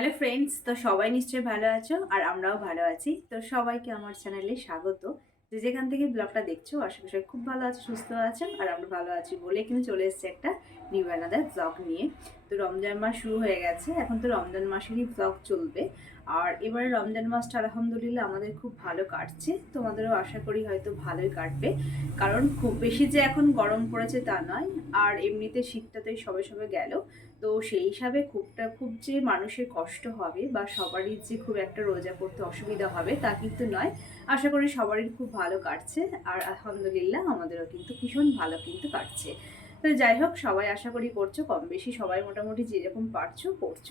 Hello friends তো সবাই নিশ্চয়ই ভালো আছো আর আমরাও ভালো আছি। তো সবাইকে আমার চ্যানেলে স্বাগত। যে যেখান থেকে ব্লগটা দেখছ, আশা করি খুব ভালো আছো, সুস্থ আছেন আর আমরা ভালো আছি বলে কিন্তু চলে এসছে একটা নিউ অ্যানাদার ব্লগ নিয়ে। তো রমজান মাস শুরু হয়ে গেছে, এখন তো রমজান মাসেরই ব্লগ চলবে। আর এবারে রমজান মাসটা আলহামদুলিল্লাহ আমাদের খুব ভালো কাটছে, তোমাদেরও আশা করি হয়তো ভালোই কাটবে। কারণ খুব বেশি যে এখন গরম পড়েছে তা নয়, আর এমনিতে শীতটাতেই সবে সবে গেল। তো সেই হিসাবে খুবটা খুব যে মানুষের কষ্ট হবে বা সবারই যে খুব একটা রোজা করতে অসুবিধা হবে তা কিন্তু নয়। আশা করি সবারই খুব ভালো কাটছে, আর আলহামদুলিল্লাহ আমাদেরও কিন্তু ভীষণ ভালো কিন্তু কাটছে। তো যাই হোক, সবাই আশা করি করছ, কম বেশি সবাই মোটামুটি যেরকম পারছ করছ।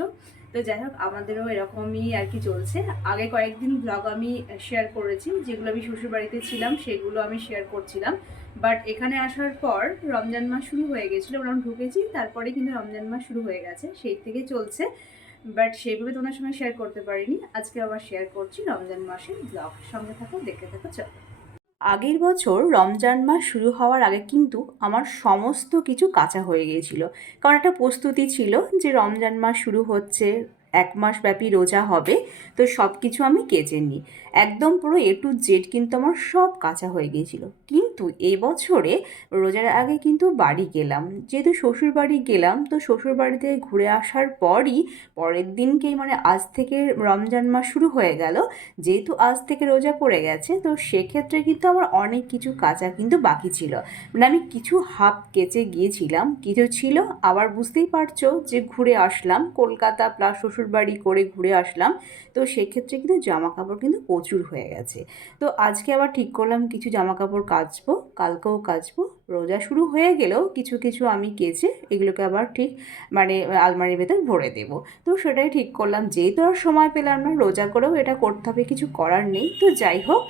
তো যাই হোক, আমাদেরও এরকমই আর কি চলছে। আগে কয়েকদিন ব্লগ আমি শেয়ার করেছি, যেগুলো আমি শ্বশুরবাড়িতে ছিলাম, সেগুলো আমি শেয়ার করছিলাম। বাট এখানে আসার পর রমজান মাস শুরু হয়ে গেছিল, আমরা ঢুকেছি, তারপরে কিন্তু রমজান মাস শুরু হয়ে গেছে, সেই থেকে চলছে। বাট সেইভাবে তোমার সঙ্গে শেয়ার করতে পারিনি। আজকে আবার শেয়ার করছি রমজান মাসের ব্লগ সঙ্গে থাকো, দেখতে থাকো, চলো। আগের বছর রমজান মাস শুরু হওয়ার আগে কিন্তু আমার সমস্ত কিছু কাঁচা হয়ে গিয়েছিল। কারণ একটা প্রস্তুতি ছিল যে রমজান মাস শুরু হচ্ছে এক মাস ব্যাপী রোজা হবে, তো সব কিছু আমি কেচে নিই। একদম পুরো এ টু জেড কিন্তু আমার সব কাঁচা হয়ে গিয়েছিল। কিন্তু এবছরে রোজার আগে কিন্তু বাড়ি গেলাম। যেহেতু শ্বশুর বাড়ি গেলাম, তো শ্বশুর বাড়িতে ঘুরে আসার পরই পরের দিনকেই মানে আজ থেকে রমজান মাস শুরু হয়ে গেল, যেহেতু আজ থেকে রোজা পড়ে গেছে, তো সেক্ষেত্রে কিন্তু আমার অনেক কিছু কাঁচা কিন্তু বাকি ছিল। মানে আমি কিছু হাফ কেচে গিয়েছিলাম, কিছু ছিল, আবার বুঝতেই পারছ যে ঘুরে আসলাম কলকাতা প্লাস শ্বশুরবাড়ি করে ঘুরে আসলাম। তো সেক্ষেত্রে কিন্তু জামা কাপড় কিন্তু প্রচুর হয়ে গেছে। তো আজকে আবার ঠিক করলাম, কিছু জামা কাপড় কাচবো, কালকেও কাচবো। রোজা শুরু হয়ে গেলেও কিছু কিছু আমি কেচে এগুলোকে আবার ঠিক মানে আলমারির ভেতর ভরে দেবো। তো সেটাই ঠিক করলাম। যেহেতু আর সময় পেলাম না, রোজা করেও এটা করতে হবে, কিছু করার নেই। তো যাই হোক,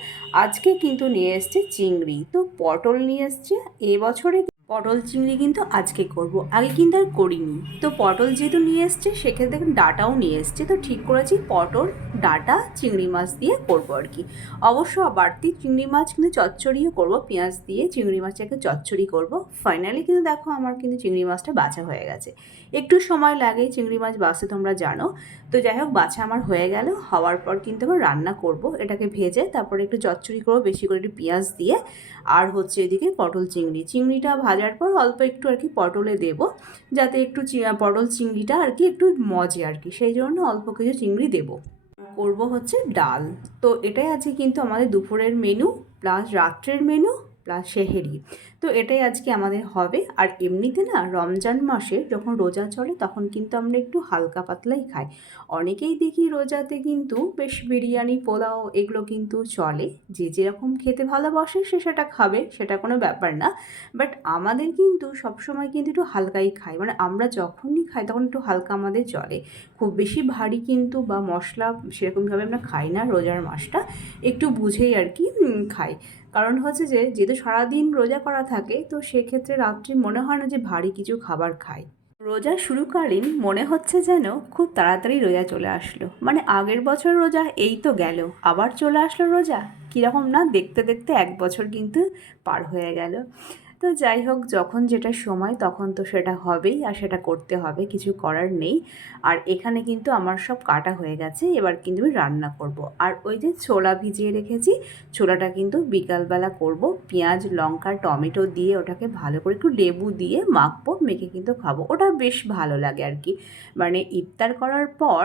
আজকে কিন্তু নিয়ে এসছে চিংড়ি। তো পটল নিয়ে এসছে। এবছরে পটল চিংড়ি কিন্তু আজকে করব, আগে কিন্তু আর করিনি। তো পটল যেহেতু নিয়ে এসছে, সেক্ষেত্রে দেখুন ডাটাও নিয়ে এসছে। তো ঠিক করেছি, পটল, ডাটা, চিংড়ি মাছ দিয়ে করব আর কি। অবশ্য বাড়তি চিংড়ি মাছ কিন্তু চচ্চড়িও করব, পেঁয়াজ দিয়ে চিংড়ি মাছটাকে চচ্চড়ি করব। ফাইনালি কিন্তু দেখো আমার কিন্তু চিংড়ি মাছটা বাছা হয়ে গেছে। একটু সময় লাগে, চিংড়ি মাছ বাছতে তোমরা জানো। তো যাই হোক, বাছা আমার হয়ে গেল। হওয়ার পর কিন্তু আবার রান্না করব। এটাকে ভেজে তারপরে একটু চচ্চড়ি করব, বেশি করে একটু পেঁয়াজ দিয়ে। আর হচ্ছে এদিকে পটল চিংড়ি। চিংড়িটা ভাজার পর অল্প একটু আর কি পটলে দেবো, যাতে একটু পটল চিংড়িটা আর কি একটু মজে আর কি। সেই জন্য অল্প কিছু চিংড়ি দেবো। করব হচ্ছে ডাল। তো এটাই আছে কিন্তু আমাদের দুপুরের মেনু প্লাস রাত্রের মেনু প্লাস সেহেরি। তো এটাই আজকে আমাদের হবে। আর এমনিতে না রমজান মাসে যখন রোজা চলে তখন কিন্তু আমরা একটু হালকা পাতলাই খাই। অনেকেই দেখি রোজাতে কিন্তু বেশ বিরিয়ানি, পোলাও এগুলো কিন্তু চলে। যে যেরকম খেতে ভালোবাসে সে সেটা খাবে, সেটা কোনো ব্যাপার না। বাট আমাদের কিন্তু সবসময় কিন্তু একটু হালকাই খাই। মানে আমরা যখনই খাই তখন একটু হালকা আমাদের চলে। খুব বেশি ভারী কিন্তু বা মশলা সেরকমভাবে আমরা খাই না রোজার মাসটা। একটু বুঝেই আর কি খাই। কারণ হচ্ছে যে, যেহেতু সারাদিন রোজা করা থাকে, তো সেক্ষেত্রে রাত্রি মনে হয় না যে ভারী কিছু খাবার খাই। রোজা শুরুকালীন মনে হচ্ছে যেন খুব তাড়াতাড়ি রোজা চলে আসলো। মানে আগের বছর রোজা এই তো গেল, আবার চলে আসলো রোজা? কীরকম না? দেখতে দেখতে এক বছর কিন্তু পার হয়ে গেল। তো যাই হোক, যখন যেটা সময় তখন তো সেটা হবেই আর সেটা করতে হবে, কিছু করার নেই। আর এখানে কিন্তু আমার সব কাটা হয়ে গেছে, এবার কিন্তু আমি রান্না করব। আর ওই যে ছোলা ভিজিয়ে রেখেছি, ছোলাটা কিন্তু বিকালবেলা করব। পেঁয়াজ, লঙ্কা, টমেটো দিয়ে ওটাকে ভালো করে একটু লেবু দিয়ে মাখবো, মেখে কিন্তু খাব। ওটা বেশ ভালো লাগে আর কি। মানে ইফতার করার পর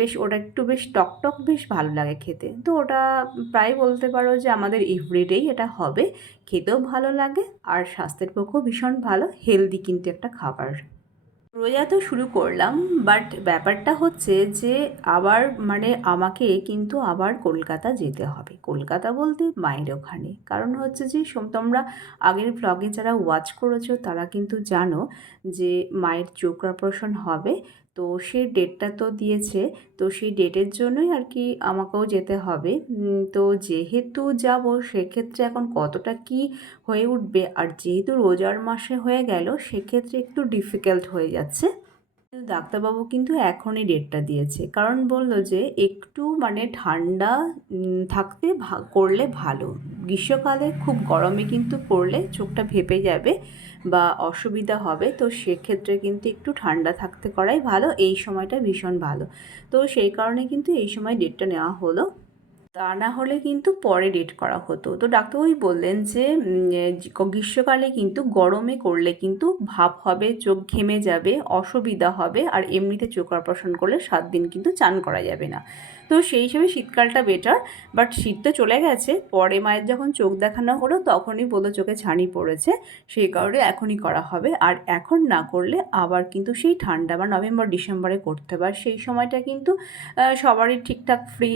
বেশ ওটা একটু বেশ টকটক বেশ ভালো লাগে খেতে। তো ওটা প্রায় বলতে পারো যে আমাদের এভরিডেই এটা হবে। খেতেও ভালো লাগে আর স্বাস্থ্যের পক্ষেও ভীষণ ভালো হেলদি কিন্তু একটা খাবার। রোজা তো শুরু করলাম বাট ব্যাপারটা হচ্ছে যে আবার মানে আমাকে কিন্তু আবার কলকাতা যেতে হবে। কলকাতা বলতে মায়ের ওখানে। কারণ হচ্ছে যে তোমরা আগের ব্লগে যারা ওয়াচ করেছ তারা কিন্তু জানো যে মায়ের চোখ অপারেশন হবে। তো সেই ডেটটা তো দিয়েছে, তো সেই ডেটের জন্যই আর কি আমাকেও যেতে হবে। তো যেহেতু যাব, সেক্ষেত্রে এখন কতটা কি হয়ে উঠবে আর যেহেতু রোজার মাসে হয়ে গেল, সেক্ষেত্রে একটু ডিফিকাল্ট হয়ে যাচ্ছে। ডাক্তারবাবু কিন্তু এখনই ডেটটা দিয়েছে। কারণ বলল যে একটু মানে ঠান্ডা থাকতে করলে ভালো। গ্রীষ্মকালে খুব গরমে কিন্তু করলে চোখটা ভেপে যাবে বা অসুবিধা হবে। তো সেক্ষেত্রে কিন্তু একটু ঠান্ডা থাকতে করাই ভালো। এই সময়টা ভীষণ ভালো। তো সেই কারণে কিন্তু এই সময় ডেটটা নেওয়া হলো। তা না হলে কিন্তু পরে ডেট করা হতো। তো ডাক্তারবাবু বললেন যে গ্রীষ্মকালে কিন্তু গরমে করলে কিন্তু ভাব হবে, চোখ ঘেমে যাবে, অসুবিধা হবে, আর এমনিতে চোখ অপারেশন করলে সাত দিন কিন্তু চান করা যাবে না। তো সেই হিসেবে শীতকালটা বেটার বাট শীত তো চলে গেছে। পরে মায়ের যখন চোখ দেখানো হলো, তখনই বলল চোখে ছানি পড়েছে। সেই কারণে এখনই করা হবে। আর এখন না করলে আবার কিন্তু সেই ঠান্ডা বা নভেম্বর, ডিসেম্বরে করতে হবে। সেই সময়টা কিন্তু সবারই ঠিকঠাক ফ্রি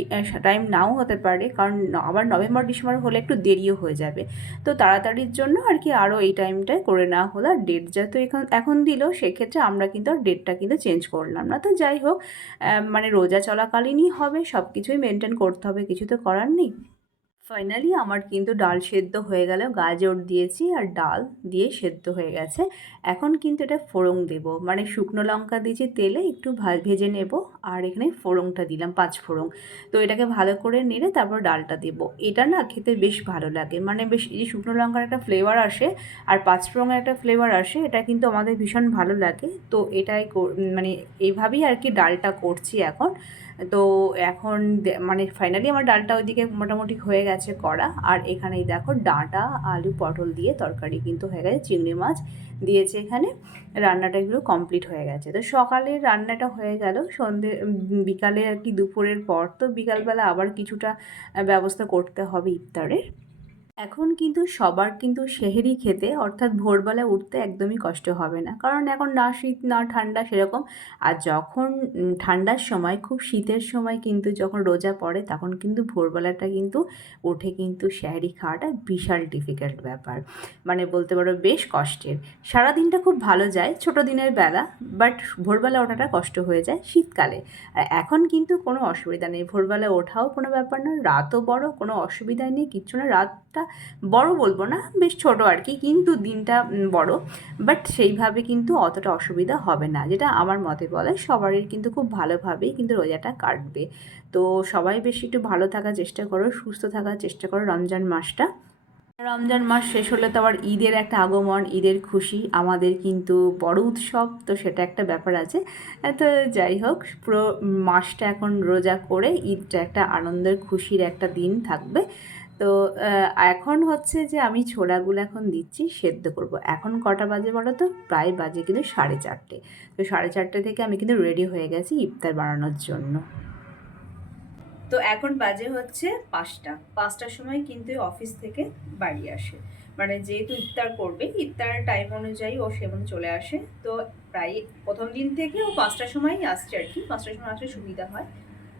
টাইম নাও হতে পারে। কারণ আবার নভেম্বর, ডিসেম্বর হলে একটু দেরিও হয়ে যাবে। তো তাড়াতাড়ির জন্য আর কি আরও এই টাইমটায় করে নেওয়া হলো। আর ডেট যেহেতু এখন এখন দিল, সেক্ষেত্রে আমরা কিন্তু, আর ডেটটা কিন্তু চেঞ্জ করলাম না। তো যাই হোক মানে রোজা চলাকালীনই হবে। সব কিছুই মেনটেন করতে হবে, কিছু তো করার নেই। ফাইনালি আমার কিন্তু ডাল সেদ্ধ হয়ে গেল, গাজর দিয়েছি আর ডাল দিয়ে সেদ্ধ হয়ে গেছে। এখন কিন্তু এটা ফোড়ং দেব। মানে শুকনো লঙ্কা দিয়েছি তেলে, একটু ভেজে নেব আর এখানে ফোড়ংটা দিলাম, পাঁচ ফোড়ং তো এটাকে ভালো করে নেড়ে তারপর ডালটা দেব। এটা না খেতে বেশ ভালো লাগে। মানে বেশ, এই যে শুকনো লঙ্কার একটা ফ্লেভার আসে আর পাঁচ ফোড়ঙের একটা ফ্লেভার আসে, এটা কিন্তু আমাদের ভীষণ ভালো লাগে। তো এটাই মানে এইভাবেই আর কি ডালটা করছি এখন। তো এখন মানে ফাইনালি আমার ডালটা ওইদিকে মোটামুটি হয়ে গেছে করা আর এখানেই দেখো ডাঁটা, আলু, পটল দিয়ে তরকারি কিন্তু হয়ে গেছে, চিংড়ি মাছ দিয়েছে এখানে। রান্নাটা এগুলো কমপ্লিট হয়ে গেছে। তো সকালে রান্নাটা হয়ে গেল, সন্ধে বিকালে আর কি দুপুরের পর তো বিকালবেলা আবার কিছুটা ব্যবস্থা করতে হবে ইফতারের। এখন কিন্তু সবার কিন্তু সেহেরি খেতে, অর্থাৎ ভোরবেলা উঠতে একদমই কষ্ট হবে না। কারণ এখন না শীত, না ঠান্ডা সেরকম। আর যখন ঠান্ডার সময়, খুব শীতের সময় কিন্তু যখন রোজা পড়ে, তখন কিন্তু ভোরবেলাটা কিন্তু উঠে কিন্তু সেহারি খাওয়াটা বিশাল ডিফিকাল্ট ব্যাপার। মানে বলতে পারো বেশ কষ্টের। সারাদিনটা খুব ভালো যায়, ছোট দিনের বেলা বাট ভোরবেলা ওঠাটা কষ্ট হয়ে যায় শীতকালে। আর এখন কিন্তু কোনো অসুবিধা নেই। ভোরবেলা ওঠাও কোনো ব্যাপার না রাতও বড়, কোনো অসুবিধা নেই, কিচ্ছু না। রাতটা বড় বলব না, বেশ ছোট আর কি, কিন্তু দিনটা বড়। বাট সেইভাবে কিন্তু অতটা অসুবিধা হবে না, যেটা আমার মতে বলে। সবারই কিন্তু খুব ভালোভাবেই কিন্তু রোজাটা কাটবে। তো সবাই বেশি একটু ভালো থাকার চেষ্টা করো, সুস্থ থাকার চেষ্টা করো রমজান মাসটা। রমজান মাস শেষ হলে তো আবার ঈদের একটা আগমন, ঈদের খুশি, আমাদের কিন্তু বড় উৎসব, তো সেটা একটা ব্যাপার আছে। তো যাই হোক, পুরো মাসটা এখন রোজা করে ঈদটা একটা আনন্দের, খুশির একটা দিন থাকবে। তো এখন হচ্ছে যে আমি ছোলাগুলো এখন দিচ্ছি, সেদ্ধ করব। এখন কটা বাজে বলো তো? প্রায় বাজে কিন্তু সাড়ে চারটে। তো সাড়ে চারটে থেকে আমি কিন্তু রেডি হয়ে গেছি ইফতার বানানোর জন্য। তো এখন বাজে হচ্ছে পাঁচটা। পাঁচটার সময় কিন্তু অফিস থেকে বাড়ি আসে। মানে যেহেতু ইফতার করবে ইফতারের টাইম অনুযায়ী ও সেমন চলে আসে। তো প্রায় প্রথম দিন থেকে ও পাঁচটার সময়ই আসছে আর কি। পাঁচটার সময় আসলে সুবিধা হয়।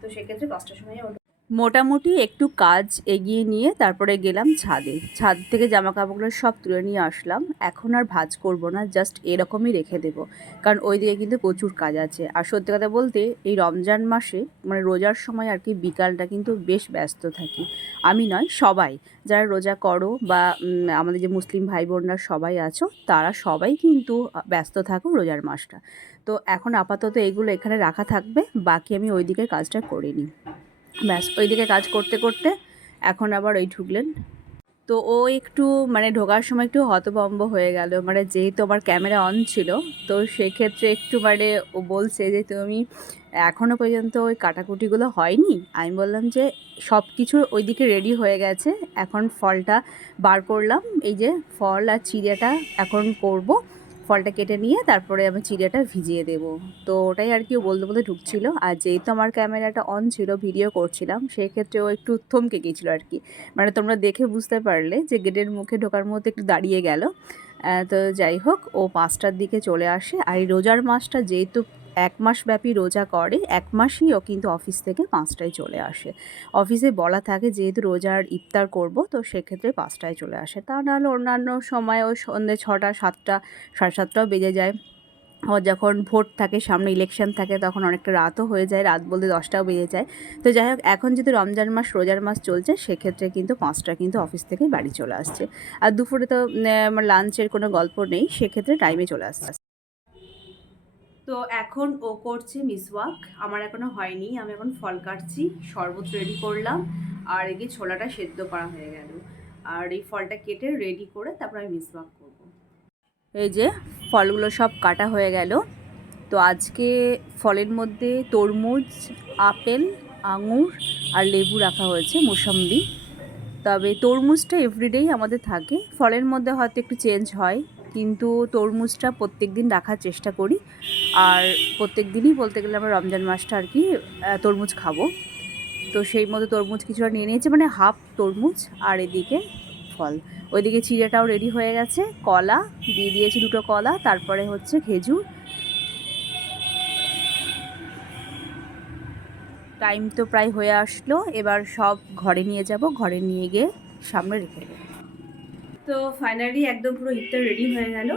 তো সেক্ষেত্রে পাঁচটার সময় ও মোটামুটি একটু কাজ এগিয়ে নিয়ে তারপরে গেলাম ছাদে। ছাদ থেকে জামা কাপড়গুলো সব তুলে নিয়ে আসলাম। এখন আর ভাজ করব না জাস্ট এরকমই রেখে দেব। কারণ ওই দিকে কিন্তু প্রচুর কাজ আছে। আর সত্যি কথা বলতে, এই রমজান মাসে মানে রোজার সময় আর কি বিকালটা কিন্তু বেশ ব্যস্ত থাকি। আমি নয়, সবাই। যারা রোজা করো বা আমাদের যে মুসলিম ভাই বোনরা সবাই আছো, তারা সবাই কিন্তু ব্যস্ত থাকো রোজার মাসটা। তো এখন আপাতত এগুলো এখানে রাখা থাকবে, বাকি আমি ওই দিকের কাজটা করে নিই। ব্যাস, ওইদিকে কাজ করতে করতে এখন আবার ওই ঢুকলেন। তো ও একটু মানে ঢোকার সময় একটু হতভম্ব হয়ে গেল মানে যেহেতু আমার ক্যামেরা অন ছিল, তো সেক্ষেত্রে একটু মানে ও বলছে যে, তুমি এখনও পর্যন্ত ওই কাটাকুটিগুলো হয়নি? আমি বললাম যে সব কিছু ওইদিকে রেডি হয়ে গেছে, এখন ফলটা বার করলাম, এই যে ফল আর চিড়েটা এখন করব। ফলটা কেটে নিয়ে তারপরে আমি চিড়িয়াটা ভিজিয়ে দেব। তো ওটাই আর কি বলতে বলতে ঢুকছিল। আর যেহেতু আমার ক্যামেরাটা অন ছিল ভিডিও করছিলাম, সেক্ষেত্রে ও একটু থমকে গিয়েছিল আর কি। মানে তোমরা দেখে বুঝতে পারলে যে গেটের মুখে ঢোকার মধ্যে একটু দাঁড়িয়ে গেল। তো যাই হোক, ও পাঁচটার দিকে চলে আসে। আর এই রোজার মাছটা যেহেতু এক মাস ব্যাপী রোজা করে, এক মাসই ও কিন্তু অফিস থেকে পাঁচটায় চলে আসে। অফিসে বলা থাকে, যেহেতু রোজার ইফতার করব, তো সেক্ষেত্রে পাঁচটায় চলে আসে। তা নাহলে অন্যান্য সময় ও সন্ধ্যে ছটা, সাতটা, সাড়ে সাতটাও বেজে যায়। ও যখন ভোট থাকে, সামনে ইলেকশন থাকে, তখন অনেকটা রাতও হয়ে যায়, রাত বলতে দশটাও বেজে যায়। তো যাই হোক, এখন যেহেতু রমজান মাস, রোজার মাস চলছে, সেক্ষেত্রে কিন্তু পাঁচটা কিন্তু অফিস থেকে বাড়ি চলে আসছে। আর দুপুরে তো আমার লাঞ্চের কোনো গল্প নেই, সেক্ষেত্রে টাইমে চলে আসছে। তো এখন ও করছে মিসওয়াক আমার এখনও হয়নি, আমি এখন ফল কাটছি, শরবত রেডি করলাম, আর এদিকে ছোলাটা সেদ্ধ করা হয়ে গেল। আর এই ফলটা কেটে রেডি করে তারপর আমি মিসওয়াক করব। এই যে ফলগুলো সব কাটা হয়ে গেল। তো আজকে ফলের মধ্যে তরমুজ, আপেল, আঙুর আর লেবু রাখা হয়েছে, মোসাম্বি। তবে তরমুজটা এভরিডেই আমাদের থাকে। ফলের মধ্যে হয়তো একটু চেঞ্জ হয়। কিন্তু তরমুজটা প্রত্যেক দিন রাখার চেষ্টা করি। আর প্রত্যেক দিনই বলতে গেলে আমরা রমজান মাসটা আর কি তরমুজ খাব। তো সেই মতো তরমুজ কিছুটা নিয়ে নিয়েছে মানে হাফ তরমুজ আর এদিকে ফল। ওইদিকে চিড়েটাও রেডি হয়ে গেছে, কলা, দিয়ে দিয়েছি দুটো কলা, তারপরে হচ্ছে খেজুর। টাইম তো প্রায় হয়ে আসলো, এবার সব ঘরে নিয়ে যাব, ঘরে নিয়ে গিয়ে সামনে রেখে দেবো। তো ফাইনালি একদম পুরো ইফতার রেডি হয়ে গেল।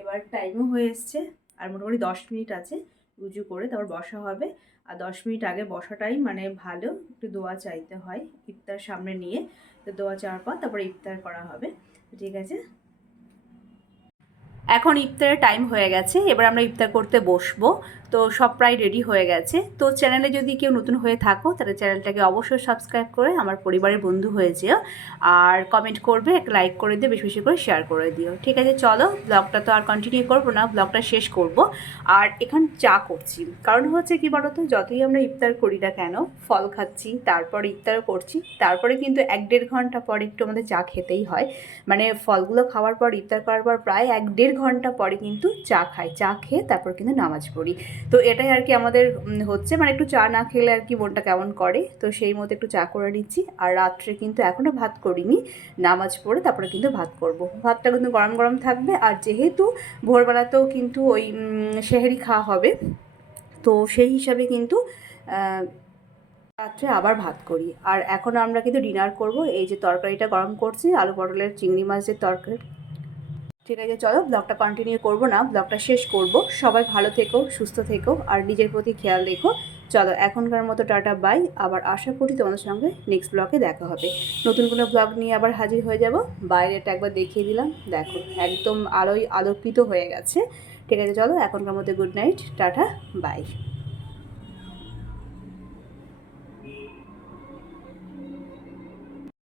এবার টাইমও হয়ে এসছে, আর মোটামুটি দশ মিনিট আছে উজু করে, তারপর বসা হবে। আর দশ মিনিট আগে বসাটাই মানে ভালো, একটু দোয়া চাইতে হয়, ইফতার সামনে নিয়ে। তো দোয়া চাওয়ার পর তারপরে ইফতার করা হবে। ঠিক আছে? এখন ইফতারের টাইম হয়ে গেছে, এবার আমরা ইফতার করতে বসবো। তো সব প্রায় রেডি হয়ে গেছে। তো চ্যানেলে যদি কেউ নতুন হয়ে থাকো, তাহলে চ্যানেলটাকে অবশ্যই সাবস্ক্রাইব করে আমার পরিবারের বন্ধু হয়ে যেও। আর কমেন্ট করবে, একটা লাইক করে দিও, বেশি বেশি করে শেয়ার করে দিও। ঠিক আছে, চলো ব্লগটা তো আর কন্টিনিউ করব না ব্লগটা শেষ করব। আর এখান চা করছি। কারণ হচ্ছে কি বলতো, যতই আমরা ইফতার করি না কেন, ফল খাচ্ছি, তারপর ইফতারও করছি, তারপরে কিন্তু এক দেড় ঘণ্টা পর একটু আমাদের চা খেতেই হয়। মানে ফলগুলো খাওয়ার পর, ইফতার করার পর প্রায় এক দেড় ঘণ্টা পরে কিন্তু চা খাই। চা খেয়ে তারপর কিন্তু নামাজ পড়ি। তো এটাই আর কি আমাদের হচ্ছে। মানে একটু চা না খেলে আর কি মনটা কেমন করে? তো সেই মতো একটু চা করে নিচ্ছি। আর রাত্রে কিন্তু এখনও ভাত করিনি। নামাজ পড়ে তারপরে কিন্তু ভাত করব। ভাতটা কিন্তু গরম গরম থাকবে। আর যেহেতু ভোরবেলাতেও কিন্তু ওই সেহেরি খাওয়া হবে, তো সেই হিসাবে কিন্তু রাত্রে আবার ভাত করি। আর এখন আমরা কিন্তু ডিনার করব। এই যে তরকারিটা গরম করছি, আলু পটলের চিংড়ি মাছের তরকারি ঠিক আছে, চলো ব্লগটা কন্টিনিউ করব না ব্লগটা শেষ করব। সবাই ভালো থেকো, সুস্থ থেকো, আর নিজের প্রতি খেয়াল রেখো। চলো এখনকার মতো টাটা বাই আবার আশা করি তোমাদের সঙ্গে নেক্সট ব্লগে দেখা হবে। নতুন কোনো ব্লগ নিয়ে আবার হাজির হয়ে যাব। বাইরেটা একবার দেখিয়ে দিলাম। দেখো, একদম আলোয় আলোকিত হয়ে গেছে। ঠিক আছে, চলো এখনকার মতো গুড নাইট টাটা বাই